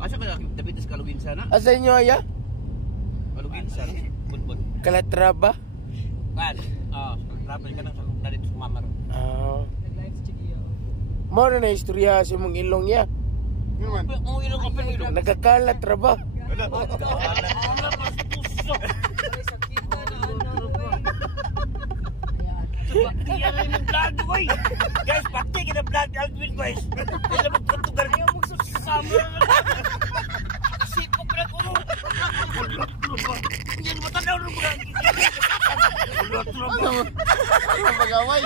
Asa ka David sa Kaluginsan na? Asa inyo aya? Kaluginsan. Budbud. Kalatraba? Kan. Oh, travel ka nang sa dito sa Mamar. Mo na istorya sa mong ilong ya. Ang ilong ka pero ilong. Nagkakalatraba. Wala. Wala pas puso. Baktiya na yung vlog, boy! Guys, baktiya kita vlog, Alvin, guys! Kaya magkantugar niyo magsasama na. Sipok na ko. Yan, matanaw na mga. Pag-away.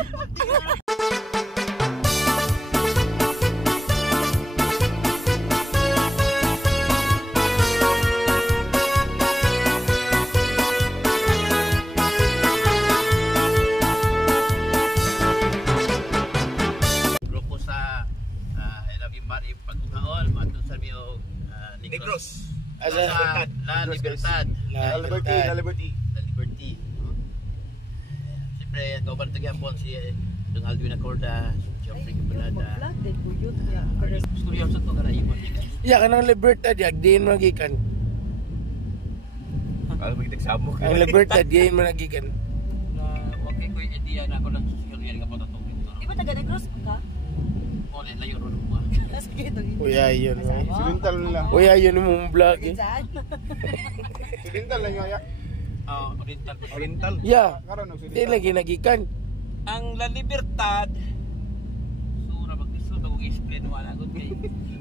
Negros. La Libertad. La Liberty. Siyempre, kauban tagyapon si Don Alvin Acorda, si Geoffrey Cabalada. Storya sa ito karahimon. Ya kanang Libertad ya din magikan. Kalau magtagsabog. Ang Libertad din magikan. Okay ko yung idea na ako lang sa storya nga po tatong dito. Di ba taga Negros ka? Oo, layo ron mo. Uya yun. Silintal nila. Uya yun mong vlog eh. Silintal lang yung Oriental. Ya. Karon og Di silintal. lagi nagikan. Ang La Libertad sura mag-isod ako i-explain wala gud kay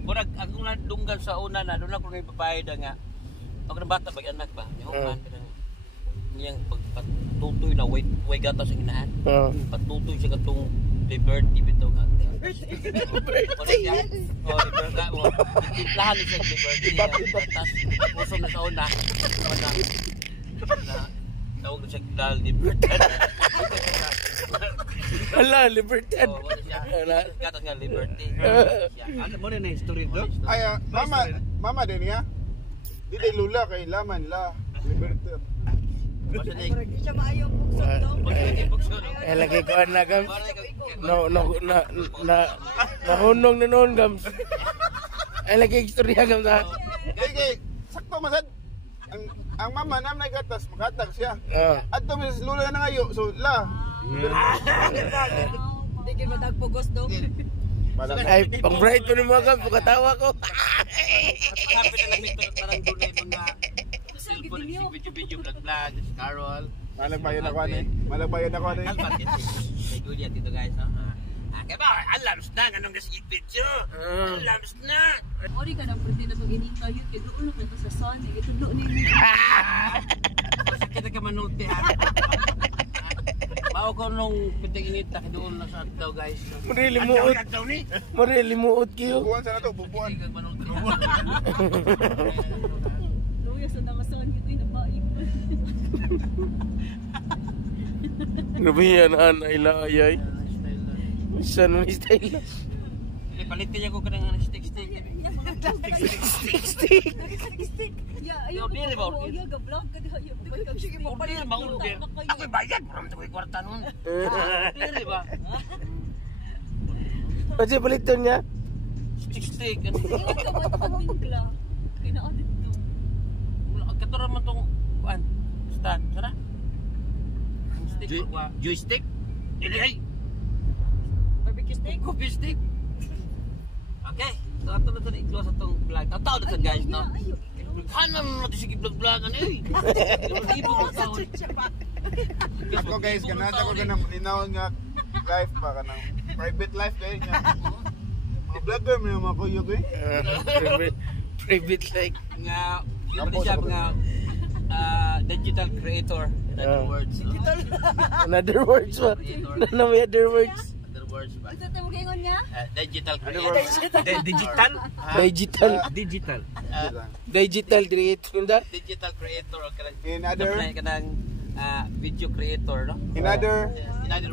murag akong nadunggan sa una na doon ako may papayad nga ako na bata bag anak ba human kanang niyang pagpatutoy na way gata sa inahan patutoy siya katong liberty bitaw nga liberty oh liberty mo lahan siya liberty tas usom na sa una na tawag na siya dal libertad. Ala, Libertad. Oh, wala siya. Gatas nga liberty. Ano mo na history do? Ay, mama din niya. Di day lula kay laman la Liberty. Basta na Di siya maayo pugsog daw. Lagi ko na gams. Nahunong na noon gams. Lagi istorya gams ha. Kay sakto masad. Ang mama nam na gatas makatag siya. Adto mis lula na ngayo so la. Di gid matagpugos daw. Ay, pang bright pa ng mga gams. Pagkatawa ko. Kapit na lang ito parang doon na yung mga cellphone, video, vlog, si Carol. Malagbayan ako ani. Malagbayan ako ani. Kalpat yan. Kay Julia dito guys. Kaya ba, alams na, anong kasi video? Alams na! Ori ka na pwede na mag-inika yun. Kaya doon lang na sa sun. Ito doon ni. Kasi kita ka manulti ha. Mao ko nung piting init na doon na sa daw guys. Marilimuot kayo. Bubuan sana to, bubuan. Hindi ka manulti. Luya sa namasalan kita yung nabaib. Grabe yan, ayay. Saan mo style? Palitin niya ko ka ng stick. Stick. Ya, ayo. Dili ba? Ya, ga-vlog ka diha. Sige, order ba order? Ako'y bayad, maram ito ko'y kwarta nun. Dili ba? Kasi palitan niya. Stick. Ingat ka ba ito pag-mingla? Kina-audit to. Katuran mo itong kuan. Stand. Sana? Joystick? Dili ay. Barbecue steak? Coffee stick. Okay. So ato na ito na i-close itong vlog. Tao na ito guys, no? Hanan mo natin sige vlog-vlogan eh. Ibo mo taon. Ako guys, ganata ko ganang linawon nga life pa kanang private life kay nya. Mga vlogger may mga kuyog eh. Private like. Nga, ano siya mga digital creator. In other words. Another words ba? Ano may other words? Other words ba? Ito tayo mag-ingon niya? Digital creator. Digital? Digital creator nda? Digital creator. In other Kanang video creator, no? in other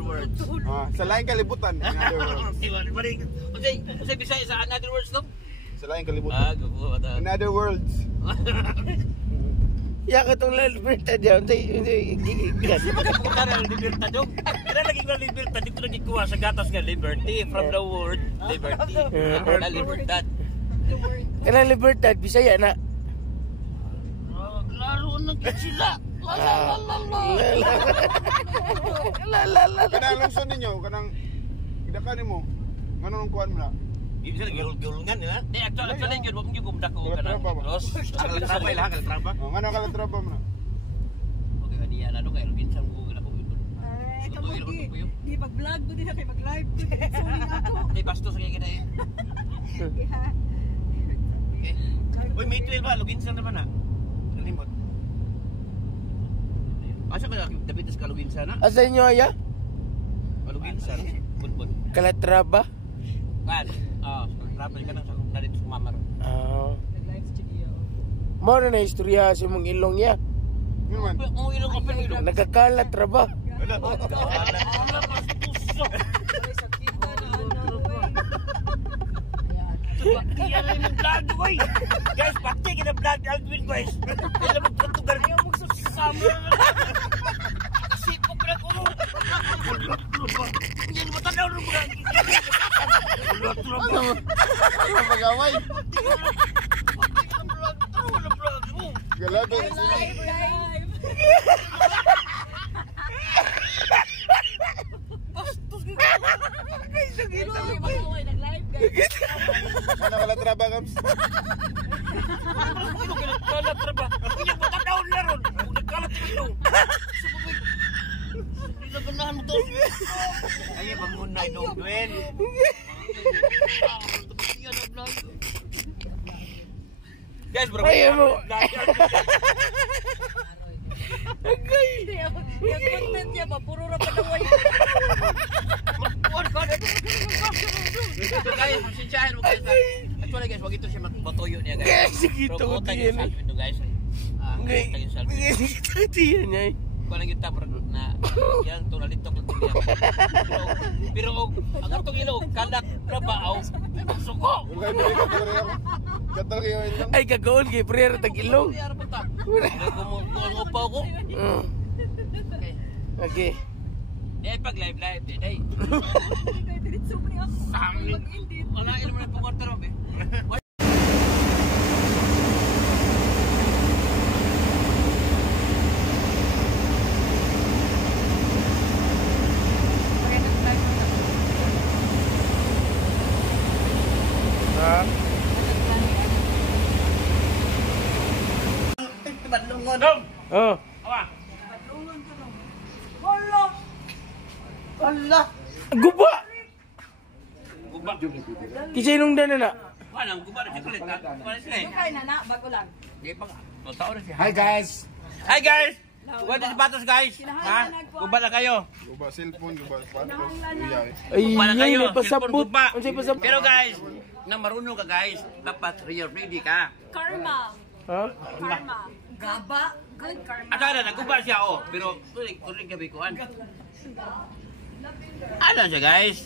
words. sa lain kalibutan. In other words. Kasi Bisaya sa another words, no? Sa lain kalibutan. Gupo. In other words. Ya ka tong Libertad yan. Hindi ka na libertad yung. Kaya lagi nga libertad. Dito naging kuha sa gatas nga liberty. From the word liberty. Na libertad. The word. Kanang Libertad, Bisaya na. Laro na sila. Kanang lungsod ninyo, kanang idakan nimo. Nganong kuan mo na? Bisa gulungan ya. Actually yun wag niyo gumda ko kanang cross. Sabay lang kal traba. Oh, ngano kala traba mo na? Okay, kaniya na do kay Robinson ko na ko ito. Ay, kamu di mag-vlog mo din na kay mag-live ko. Sorry na ako. Di bastos kay kita eh. Uy, May 12 ba? Luginsan naman na. Nalimot. Asa ka dapitas ka Luginsan na? Asa inyo aya? Luginsan. Bunbun. Kalatraba? Kan. Oh, travel ka nang sa na dito sa Mamar. Nag-live studio. Mo na istorya sa mong ilong ya. Ano man? Oh, ilong ka pa ilong. Nagkakalatraba. Wala. Wala pas puso. Ay, sakit na ano. Bakit yan yung vlog ko eh? Guys, pati kita vlog Alvin guys. Kaya magtutugar niyo mo sa summer. Sipok na ko. Yan mo tanaw rin mo. Ano pag-away? Galado. Live. Nag-live guys. Ano kala traba kams? Nagkalat na ba? Hindi mo tanaw na ron. Nagkalat na ilong. Hindi na ganahan mo to. Ay, bangunay dong, Dwayne. Guys, bro. Ay, mo. Yung content niya ba, puro rapadaway. Guys, pasensyahan mo guys. Actually guys, wag ito siya matuyo niya guys. Guys, sige to. Pero kung tayo salve ito guys. Ngay. Tayo salve. Tiyan niya. Kung lang kita na yan, ito nalitok lang ito niya. Pero ang atong ilog, kalat trabaho, ay magsuko. Wala dili ka pare ako. Katal kayo lang. Ay, kagaon kay prayer tag ilong. Kung upaw ko. Okay. Eh, pag live, eh, day. Kaya diretso mo niya ako. Sangin. Wala, ilan mo na pag-order mo, be. Ha? Badlungon. Dong! Oh. Awa! Guba. Guba. Kisay nung dana na. Wala, guba na siya kulit. Guba na siya eh. Kaya na, bago lang. Di pa nga. Tao na siya. Hi guys. Hi guys! What is batos guys? Ha? Guba na kayo. Guba cellphone, guba patos. Iya. Ay, Guba na kayo. yun, pasabot. Guba. Unsay pasabot? Pero guys, na marunong ka guys, dapat ready ka. Karma. Ha? Gaba. Good karma. Akala na guba siya oh, pero tuloy gabi kuan. Ano siya guys?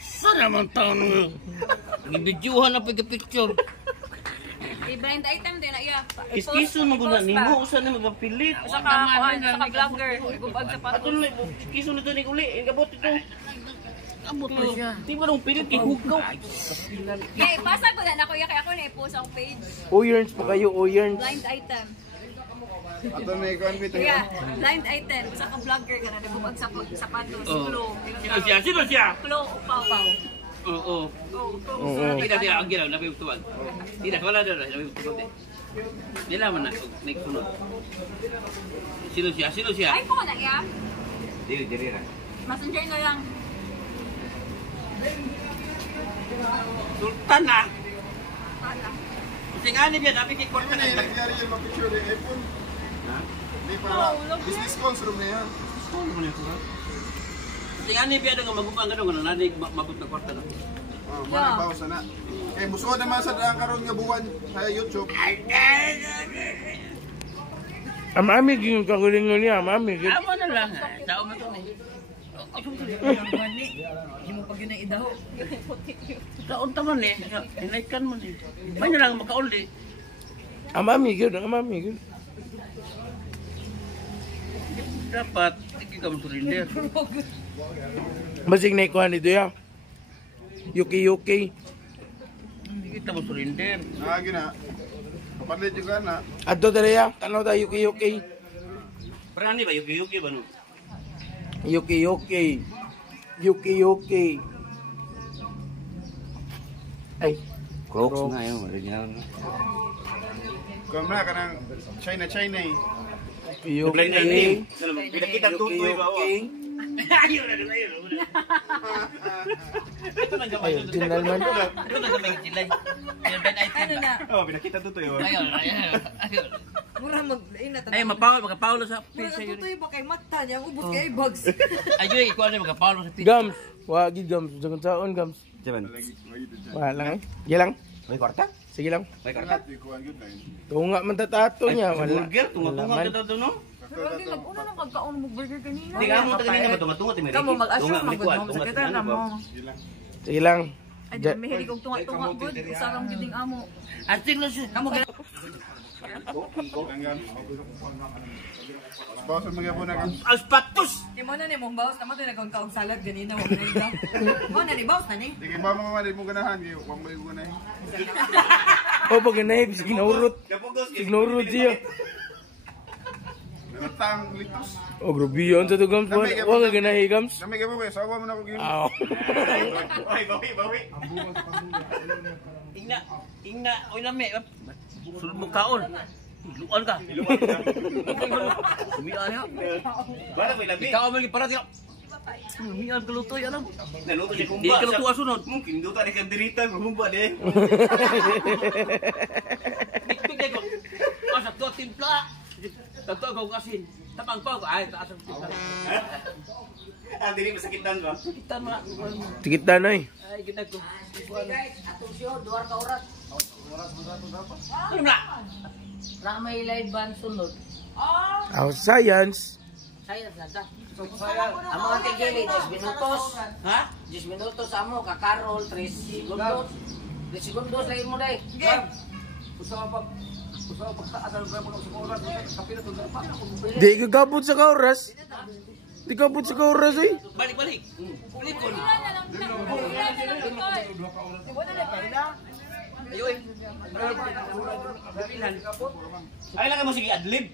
Sana naman taon mo. Nag-videohan na pagka-picture. I-blind item din na iya. Kiso mo guna nimo usa na magapilit. Sa ka vlogger. Gubag sa pato. Ato na kiso na to ni uli, gabot ito. Abot pa siya. Di ba nung pilit kay hugaw? Kaya pasag ko na kuya kaya ako na-post ang page. Uyerns pa kayo, uyerns. Blind item. Ato na ikaw bito. Kaya blind item. Sa ka vlogger ka na nagubag sa sapatos. Klo. Sino siya? Sino siya? Klo upaw. Oo. Tidak siya ang ginaw na may tuwag. Tidak wala daw na may tuwag. Nila man na next sunod. Sino siya? Sino siya? Ay po na iya. Dili ra. Messenger na lang. Sultan na. Tala. Kasi nga niya dapat kay kwarta Ano na. yung nangyari yung mapicture ng iPhone? Ha? Hindi pa. Business calls room na yan. Kasi nga niya nga magupang ganun nga nanig mabot na kwarta na. Oh, mga pausa na. Kay muso naman sa daang karon nga buwan sa YouTube. Amami gyud kagulingon niya, amami gyud. Amo na lang. Tao mo to ni. Hindi mo pag yun ang idaho. Kaunta man eh. Hinaikan mo eh. May na lang makauli. Amami gyud, amami gyud. Dapat tigil ka mo surrender. Basig na ikuha nito ya. Yuki. Kita mo surrender. Lagi na. Kapalit juga na. Adto dere tanaw ta yuki. Berani ba yuki ba no? Yuki. Ay, Crocs na yun, original na. Kung na kanang China eh. yuki. Kita tutoy ba? Ayun na doon, ayun. Ito na gamay. Ayun, general man. Ito na gamay kilay. Ano na? Oh, pinakita tutoy. Ayun. Mura mag-lain na. Ay, magapaulo sa Mura pizza yun. natutoy ba kay mata niya? Ubus kay bugs. Ayun, ikaw na magapaulo sa pizza. Gams, wagi gams, jangan saon gams. Jaman. Wala lang. Sige lang. May kwarta? Sige lang. May karta? Tunga man tatato niya, wala. Burger, tunga-tunga ka daw no? Hindi, nag-una nang kagkaon mo burger kanina. Hindi ka mo tagalin nga ba tunga-tunga ti Meriki? Kamu mag-assure mag-good mo. Sakita na mo. Sige lang. Ay, di ba mahilig kong tunga-tunga good. Usarang giding amo. Ating na siya. Kamu gana. Bawasan mo gyapon na ka. Alpatus! Di mo na ni mong bawas naman ito nagkong salad ganina. Huwag na ito. Mo na ni bawas na ni. Sige ba mo mamali mo ganahan gyud, wa mo ganahan. Oh, pag ganahib, sige naurot. Sige naurot siya. Natang litos. Oh, grabe yun sa to gams. Wala ganahi gams. Nami gyapon ba sawa mo na ko gyud. Aw. Bawi. Ingna, oy lami. Sulod mo kaon. Luan ka. Sumian niya. Bara may labi. Ikaw man para tiyo. Sumian ka lutoy alam. Naluto si Di ka luto asunod. Mungkin duta ni kandirita gumba de. Tiktik ko. Asa to timpla. Tato ko asin. Tapang ko ay taas ang timpla. Ah, dili masakitan ba? Kita na. Tikita na eh. Ay kita ko. Atong siyo, 2 ka oras. Ano na? Na may live band sunod. Aw, science. Sayang na ta. Ang mga tigili, 10 minutos. Ha? 10 minutos amo, kakarol, 3 segundos. 3 segundos lagi mo day. Di ka gabot sa kauras. Di ka gabot sa kauras eh. Balik. Balik ko. Ayoy. Ay lang mo sige adlib.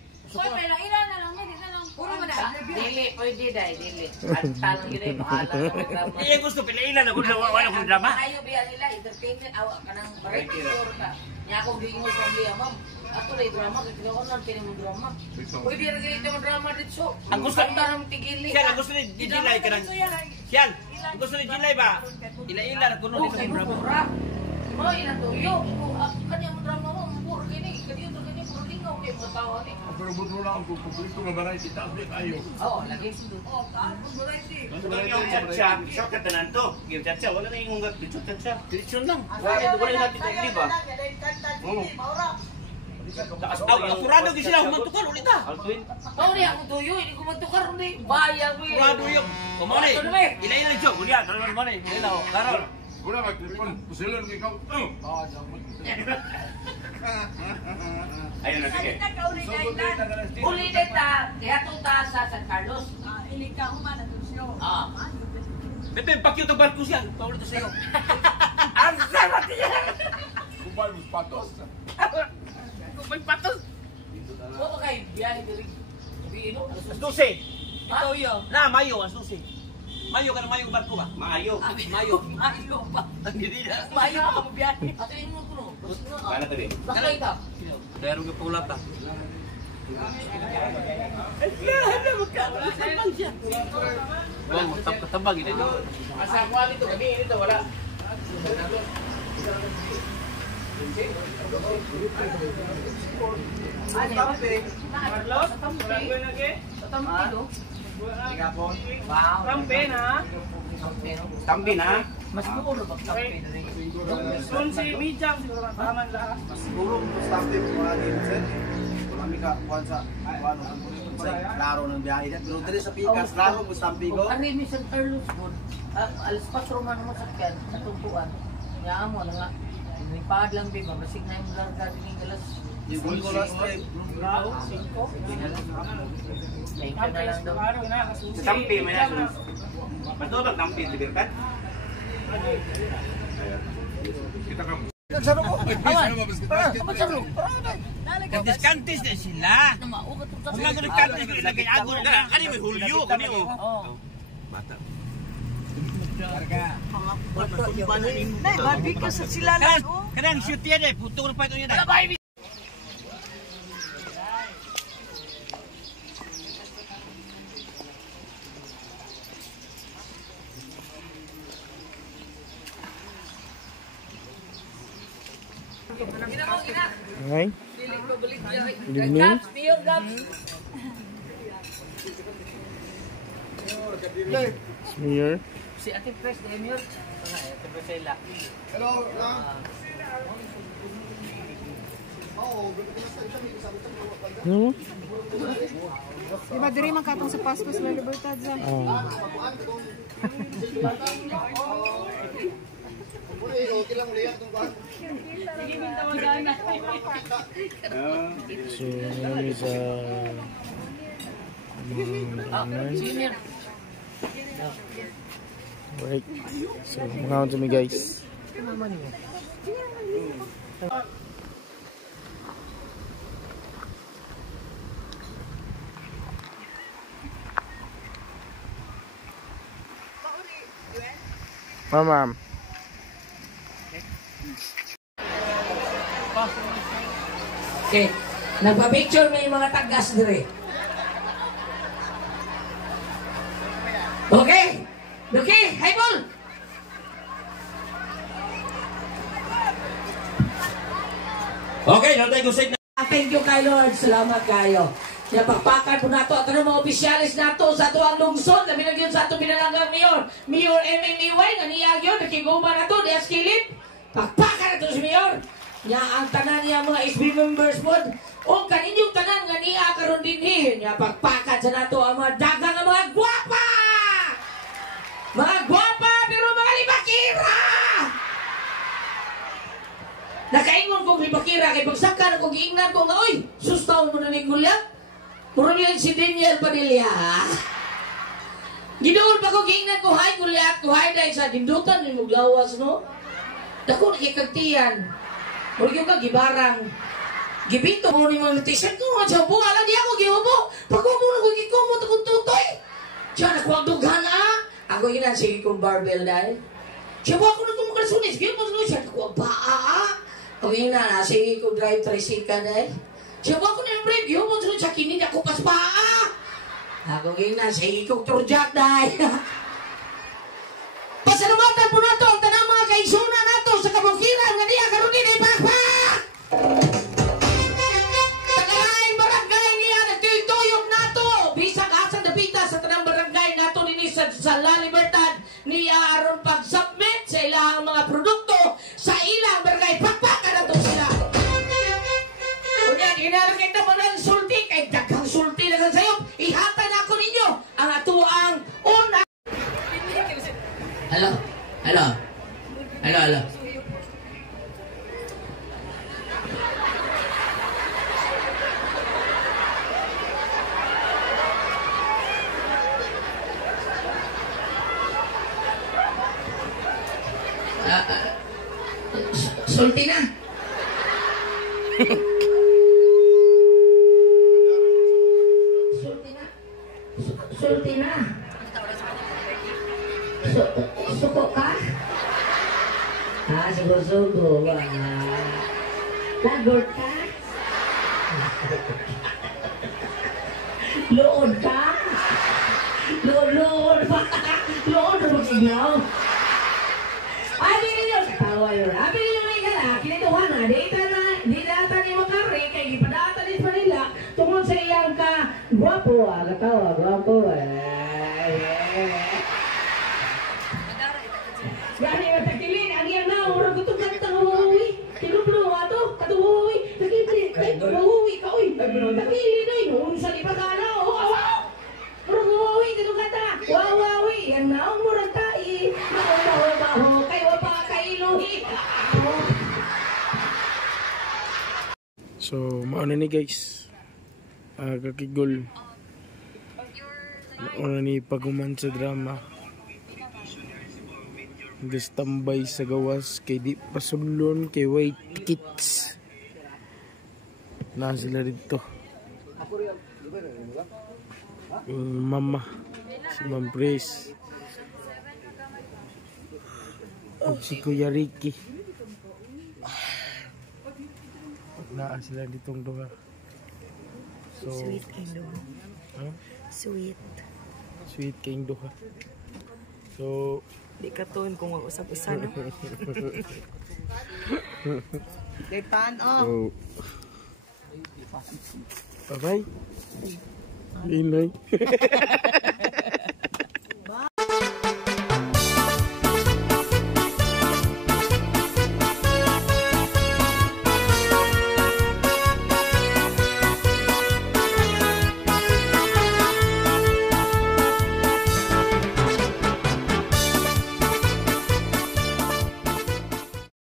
Puro man na. Dili, pwede day, dili. Antal gid bahala sa programa. Eh gusto pinailan ako na wala ko drama. Ayo biya nila entertainment awa kanang variety show ka. Nya ako gingon sa biya, ma'am. Ato lay drama kay online kini mo drama. Pwede ra gid mo drama dito. Ang gusto nang tigili. Siya ang gusto ni Gilay ka nang. Siya. Ang gusto ni Gilay ba? Ila-ila na kuno dito sa drama. Mo ina tuyo. Kanya mo drama mo, puro kini. Kanya to kanya puro lingaw kay mo tawo ni. Pero buto lang ko publiko nga baray kita update ayo. Oo, lagi. Yung chacha, siya ka tanan to. Yung chacha wala na yung dito chacha. Dito lang. Wala na dito di ba? Apurado gi sila humantukar ulit ta. Mao ni ako tuyo, hindi ko matukar ni. Bayang mo. Apurado yung. Kumare. Ila-ila jo, kuya, karon mo ni. Ila, karon. Wala magtipon, pusilan ikaw. Ayun na sige. Uli deta, kaya tuta sa San Carlos. Ah. Bebe, pakyo to barko siya. Paulit sa iyo. Ang sarap niya. Kumpay mo patos. May patos. Oo kay biyahe diri. Biino. As 12. Ito yo. Na, Mayo, as 12. Mayo ka na Mayo barko ba? Mayo. Mayo. Mayo pa. Hindi na. Mayo ka mo biyahe. Ato mo kuno. Kana tabi. Bakit ito? Pero yung pula ta. Wala mo tap katabag ini. Asa ko ali to kami ito wala. Ano ba? Tampi do. Wow. Tampi na. Tambi na. Mas muro ba tampi diri? Kung si Mijam siguro taman lahat. Siguro staff team mga dinsen. Kami ka kuan sa ano klaro ng biyahe pero diri sa Pikas klaro mo Stampigo. Ano ni San Carlos mo? Alas 4 man mo sakyan sa tumpuan. Ya mo na nga. Ni pad lang bi basig na yung lang ka ding alas. Yung Golas Drive. Bravo 5. Thank you na lang daw. Araw na kasusi. Tambi may na. Bato ba tambi tibirkat? Kita kamu. Nagsaro ko. Kantis-kantis na sila. Kung nga ganun kantis, ilagay ako na. Kani may hulyo, kani o. Nay, barbecue sa sila lang. Kanang shoot yan eh, putong na pa ito yan. Okay. Good evening. Mayor. Si Ate Pres, di Emir. Ate Priscilla. Hello. Ano? Di ba diri man katong sa Paspas La Libertad sa? So, ngayon sa... Right. So, mga to me guys. Ma'am. Okay. Nagpa-picture may mga tagas dire. Okay. Okay, hi Paul. Okay, natay ko sa Thank you kay Lord. Salamat kayo. Napakpakan po nato at mga opisyalis nato sa tuwang lungsod. Labi na yun sa ato binalagang mayor. Mayor MMA nga niyag yun. Nakiguma na to. Dias kilip. Pakpakan na to si mayor. Nya ang tanan niya mga SB members po. O kaninyong tanan nga niya karon din. Nya pakpakan sa nato ang mga dagang nga mga gwapa. Mga gwapa pero mga libakira. Nakaingon kong libakira kay pagsaka na kong giingnan ko nga, oy, sustaw mo na ni Gulyat. Puro yan si Daniel Padilla. Ginoon pa ko giingnan ko, hay Gulyat, ko hay dahil sa dindutan ni Muglawas, no? Dako nakikagtiyan. Puro yung ka, gibarang. Gibito mo ni mga tisan ko, mga jabu, alam di ako, gihubo. Pagkubo na ko, gikumot akong tutoy. Siya, nakuwag dughan, ah. Ako yun ang sige kong barbell dahil. Siya po ako na kumukalasunis, gihubo siya, nakuwag baa, okay na, sige ko drive tricycle dahil. Siya po ako na yung brave, yun mo sa kinin ako pas pa. Ako na, sige ko turjak dahil. Pasalamatan po na to ang tanang mga kaisuna na to sa kabukiran nga niya karoon din ay pakpak. Tagalain barangay niya nagtuyok na to. Bisag asang dapita sa tanang barangay na to din sa La Libertad niya aron pag-submit sa ilang mga produkto sa ilang barangay. Pakpakan na to sila. Kunyan, inaragay naman ang sulti kay daghang sulti na sa'yo. Ihatan ako ninyo ang atuang una. Hello? Hello? Hello, hello? Sulti na. Sulti na. Suko ka? Sugo-sugo. Lagod ka? Lood ka? Lood pa. Lood mo siglaw. Abi ninyo, tawa yun. Abi ninyo may gala, kinituhan na. Di data ni Makari, kay ipadata din pa nila. Tungkol sa iyang ka, guwapo katawa, guwapo Gani nga takilin, ang iyang na, murag ito kanta huwi. Tinublo nga to, katuhuwi. Nakiti, huwi ka, uy. Takilin, uy, noon sa lipagana, wow. Murag huwi, ito kanta, wawawi. Yan na, murag tai. Maho, kayo pa kailuhi. So, mauna ni guys. Kakigol. Mauna ni paguman sa drama. Gastambay sa gawas kay di pasulon kay white kids. Na sila dito. Mama si Ma'am Grace. At si Kuya Ricky. Na sila ditong duha. So, Sweet kayong duha. huh? Sweet. Sweet kayong duha. So, Di ka tuon kung mag-usap-isa, no? Kay Pano. so bye-bye. Inay.